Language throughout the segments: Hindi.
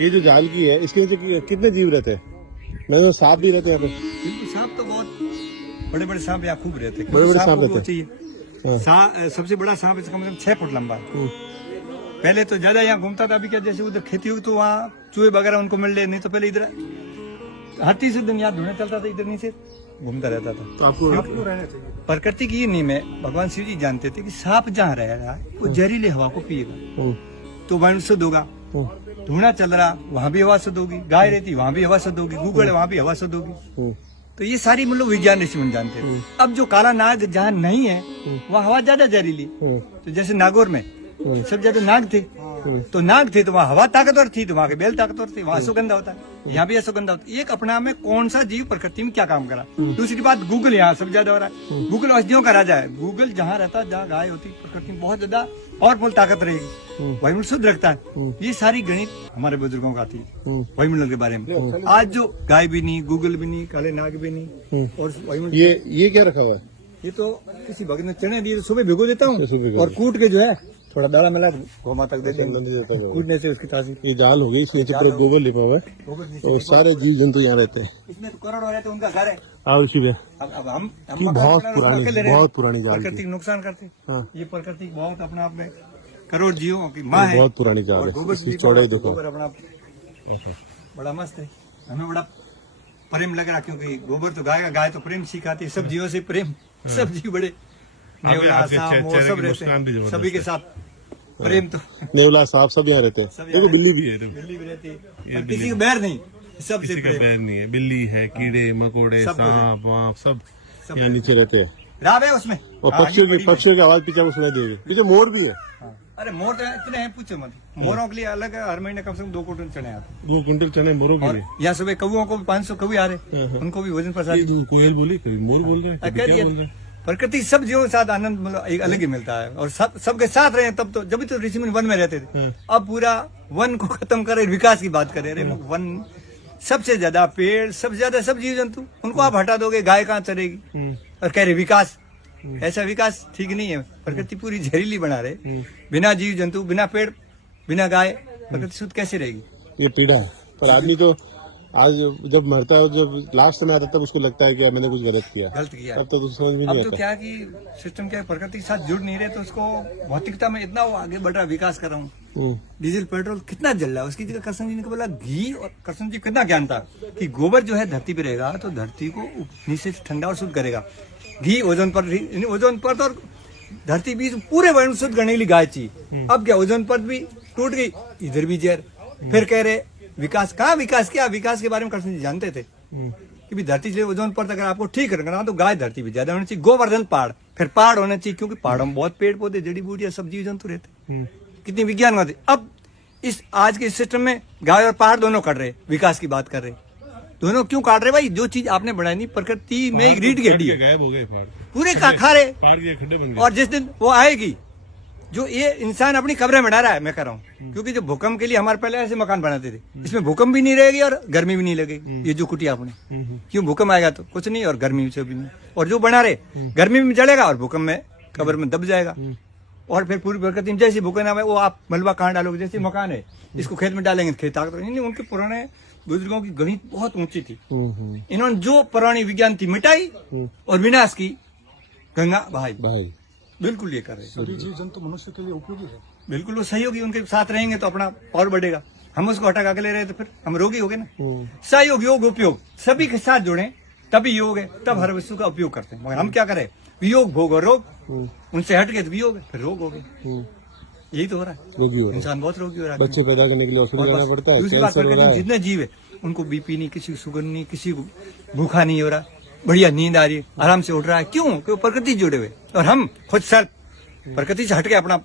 ये जो जाल की है इसके नीचे कितने जीव रहते हैं? मैं तो सांप भी रहते हैं यहाँ पे। बिल्कुल, सांप तो बहुत बड़े बड़े सांप यहाँ खूब रहते हैं। बड़े-बड़े सांप को रहते चाहिए। सबसे बड़ा सांप इसका मतलब 6 फुट लंबा है। पहले तो ज्यादा यहाँ घूमता था, अभी क्या जैसे उधर खेती हुई तो वहाँ चूहे वगैरह उनको मिल रहे, नहीं तो पहले इधर हाथी से दिन यहाँ ढूंढने चलता था, इधर नीचे घूमता रहता था। तो आपको रहना चाहिए। प्रकृति की ये नियम है, भगवान शिव जी जानते थे कि सांप जहाँ रह रहा है वो जहरीले हवा को पिएगा तो वायु शुद्ध होगा। धुआं चल रहा वहाँ भी हवा शुद्ध होगी, गाय रहती वहाँ भी हवा शुद्ध होगी, गूगल है वहाँ भी हवा शुद्ध होगी। तो ये सारी मतलब विज्ञान ऋषि मुनि जानते थे। अब जो काला नाग जहाँ नहीं है वहाँ हवा ज्यादा जहरीली। तो जैसे नागौर में सब ज्यादा नाग थे, तो नाग थे तो वहाँ हवा ताकतवर थी, तो वहाँ के बेल ताकतवर थे, वहाँ अश्वगंधा होता है, यहाँ भी अश्वगंधा होता है। एक अपना में कौन सा जीव प्रकृति में क्या काम करा। दूसरी बात, गूगल यहाँ सब ज्यादा हो रहा है। गूगल औषधियों का राजा है। गूगल जहाँ रहता जहाँ गाय होती प्रकृति में बहुत ज्यादा और फुल ताकत रहेगी, वायुमंडल शुद्ध रखता है। ये सारी गणित हमारे बुजुर्गों का थी वायुमंडल के बारे में। आज जो गाय भी नहीं, गूगल भी नहीं, काले नाग भी नहीं, और वायुमंडल ये क्या रखा हुआ है? ये तो किसी भगत ने चने दिए, सुबह भिगो देता हूँ और कूट के जो है थोड़ा दाना मिला गौ माता को दे देंगे, कूटने से उसकी तासीर। ये जाल हो गई, इसमें पूरा गोबर लिपा हुआ है और सारे जीव जंतु यहाँ रहते हैं। इसमें तो करोड़ों रहते हैं, उनका घर है। आओ इसी पे। अब हम बहुत पुरानी जाल प्रकृति को नुकसान करते। हाँ। ये प्रकृति बहुत अपने आप में करोड़ जीवों की माँ है। बहुत पुरानी जाल है, इसकी चौड़ाई देखो। गोबर अपना बड़ा मस्त है, हमें बड़ा प्रेम लग रहा, क्योंकि गोबर तो गाय तो प्रेम सिखाती है, सब जीवों से प्रेम। सब जीव बड़े नेवला सांप वो सब रहते हैं, सभी के साथ प्रेम। तो नेवला सांप सब यहाँ रहते हैं। देखो बिल्ली भी है, बिल्ली भी रहती है, किसी को बैर नहीं, सबसे बैर नहीं है। बिल्ली है, कीड़े मकोड़े सांप वाप सब यहाँ नीचे रहते हैं। राब है उसमें। और पक्षियों की आवाज पीछे सुनाई देगी। पीछे मोर भी है। अरे मोर तो इतने हैं पूछो मत। मोरों के लिए अलग है, हर महीने कम से कम 2 कुंटल चने आते हैं। 2 कुंटल चने मोरों के लिए। यहाँ सुबह कौओं को भी 500 कौवे आ रहे, उनको भी भोजन प्रसाद। कोयल बोली, कभी मोर बोल रहे हैं। प्रकृति सब जीवों के साथ आनंद मतलब एक अलग ही मिलता है, और सबके साथ रहे तब तो, जब भी तो ऋषि मुनि वन में रहते थे। अब पूरा वन को खत्म करे, विकास की बात करें। अरे वन सबसे ज्यादा पेड़, सबसे ज्यादा सब जीव जंतु, उनको आप हटा दोगे, गाय कहाँ चलेगी। और कह रहे विकास, ऐसा विकास ठीक नहीं है। प्रकृति पूरी जहरीली बना रहे, बिना जीव जंतु, बिना पेड़, बिना गाय, प्रकृति शुद्ध कैसे रहेगी। ये पीड़ा है। पर आदमी तो आज जब मरता है, जब लास्ट समय आता है, तब उसको लगता है कि मैंने कुछ गलत किया। अब तो समझ में नहीं आता। अब तो क्या कि सिस्टम क्या, प्रकृति के साथ जुड़ नहीं रहे, तो उसको भौतिकता में इतना वो आगे बढ़ रहा, विकास कर रहा हूँ। डीजल पेट्रोल कितना जल रहा है, उसकी जगह कृष्ण जी ने बोला घी, और कृष्ण जी कितना ज्ञान था कि गोबर जो है धरती पे रहेगा तो धरती को नीचे से ठंडा और शुद्ध करेगा। घी ओजोन पर तो धरती बीच पूरे वर्ण शुद्ध करने के लिए गाय चाहिए। अब क्या ओजोन पर भी टूट गई, इधर भी जहर। फिर कह रहे विकास, कहाँ विकास किया। विकास के बारे में कृष्ण जी जानते थे कि भी धरती से ओजोन पर अगर आपको ठीक रखना तो गाय धरती भी ज्यादा होनी चाहिए, गोवर्धन पहाड़, फिर पहाड़ होना चाहिए, क्योंकि पहाड़ों में बहुत पेड़ पौधे जड़ी बूटियां सब जीव जंतु रहते। कितनी विज्ञान होती। अब इस आज के सिस्टम में गाय और पहाड़ दोनों काट रहे, विकास की बात कर रहे। दोनों क्यों काट रहे भाई, जो चीज आपने बढ़ाई नहीं, प्रकृति में एक रीढ़ की हड्डी है, गायब हो गए, पूरे खा रहे। और जिस दिन वो आएगी, जो ये इंसान अपनी कब्रें बना रहा है, मैं कह रहा हूँ, क्योंकि जो भूकंप के लिए हमारे पहले ऐसे मकान बनाते थे, इसमें भूकंप भी नहीं रहेगी और गर्मी भी नहीं लगेगी। ये जो कुटिया आपने, क्यों भूकंप आएगा तो कुछ नहीं, और गर्मी से भी नहीं। और जो बना रहे, गर्मी में जलेगा और भूकंप में कब्र में दब जाएगा। और फिर पूरी प्रकृति में जैसी भूकंप आए, वो आप मलबा कहाँ डालोगे। जैसे मकान है, इसको खेत में डालेंगे, खेत ताकत नहीं। उनके पुराने बुजुर्गों की गणित बहुत ऊंची थी। इन्होंने जो पुरानी विज्ञान थी मिटाई और विनाश की गंगा भाई बिल्कुल ये कर रहे। सभी जीव जंतु मनुष्य के लिए उपयोगी है। बिल्कुल वो सहयोगी, उनके साथ रहेंगे तो अपना और बढ़ेगा। हम उसको हटा के ले रहे तो फिर हम रोगी हो गए ना। सहयोग, योग, उपयोग सभी के साथ जुड़े तभी योग है, तब हर वस्तु का उपयोग करते हैं। मगर हम क्या करें, वियोग भोग और रोग, उनसे हट गए तो वियोग है, फिर रोग हो गए। यही तो हो रहा है, इंसान बहुत रोगी हो रहा है। बच्चे पैदा करने के लिए ऑपरेशन करना पड़ता है। दूसरी बात, जितने जीव है उनको बीपी नहीं, किसी को शुगर नहीं, किसी को भूखा नहीं हो रहा, बढ़िया नींद आ रही है, आराम से उठ रहा है। क्यों? क्योंकि प्रकृति जुड़े हुए। और हम खुद सर प्रकृति से हटके अपना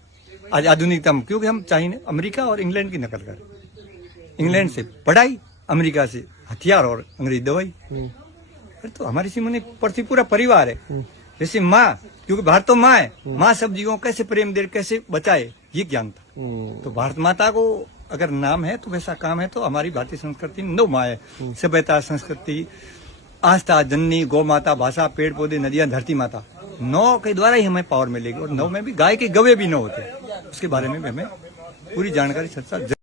आज आधुनिकता, क्योंकि हम चाइना, अमेरिका और इंग्लैंड की नकल करें। इंग्लैंड से पढ़ाई, अमेरिका से हथियार और अंग्रेजी दवाई। फिर तो हमारी सी मुनि पृथ्वी पूरा परिवार है। जैसे माँ, क्योंकि भारत तो माँ है, माँ सब जीवों कैसे प्रेम दे, कैसे बचाए, ये ज्ञान था। तो भारत माता को अगर नाम है तो वैसा काम है। तो हमारी भारतीय संस्कृति 9 माँ है, सभ्यता, संस्कृति, आस्था, जननी, गौ माता, भाषा, पेड़ पौधे, नदियां, धरती माता। 9 के द्वारा ही हमें पावर मिलेगी। और 9 में भी गाय के गवे भी 9 होते हैं, उसके बारे में भी हमें पूरी जानकारी